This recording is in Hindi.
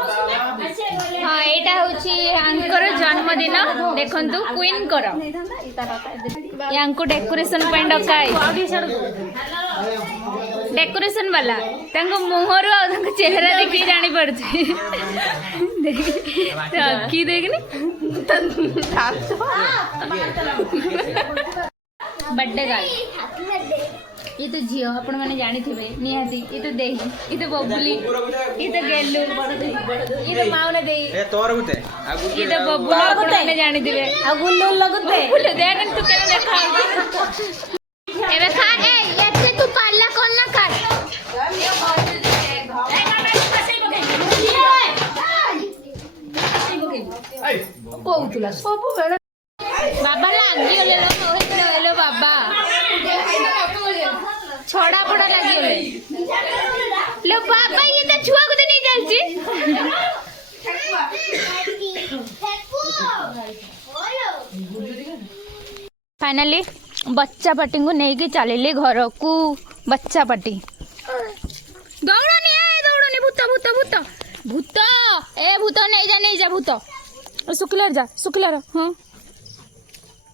हाँ एटा होची आंकर जन्मदिन देखंतु क्वीन कर यांको डेकोरेशन पे डकाई डेकोरेशन वाला तांको मुहर आ तांको चेहरा देखि जानि पड़थि की देखनी बर्थडे गर्ल ये तो झील आपण मैंने जानी थे निहाती ये तो दे ये तो बबुली ये तो गेलू ये तो माउना दे ए तोर गुते ये तो बबुला आपण मैंने जानी थे आ गुल्लू लगते बोले देख तू केन देखा एबे खा ए एते तू पाला कोन ना खा कोउतला सब बेला बाबा लागी गले लो बाबा छोड़ा पड़ा लगी लो बाबा ये तो छुआ को नहीं चलची फाइनली बच्चा पार्टी को नहीं चलिए घर को बच्चा पार्टी दौड़नी भूत भूत भूत भूत ए भूत नहीं जा भूत शुक्ला जा शुक्ला हाँ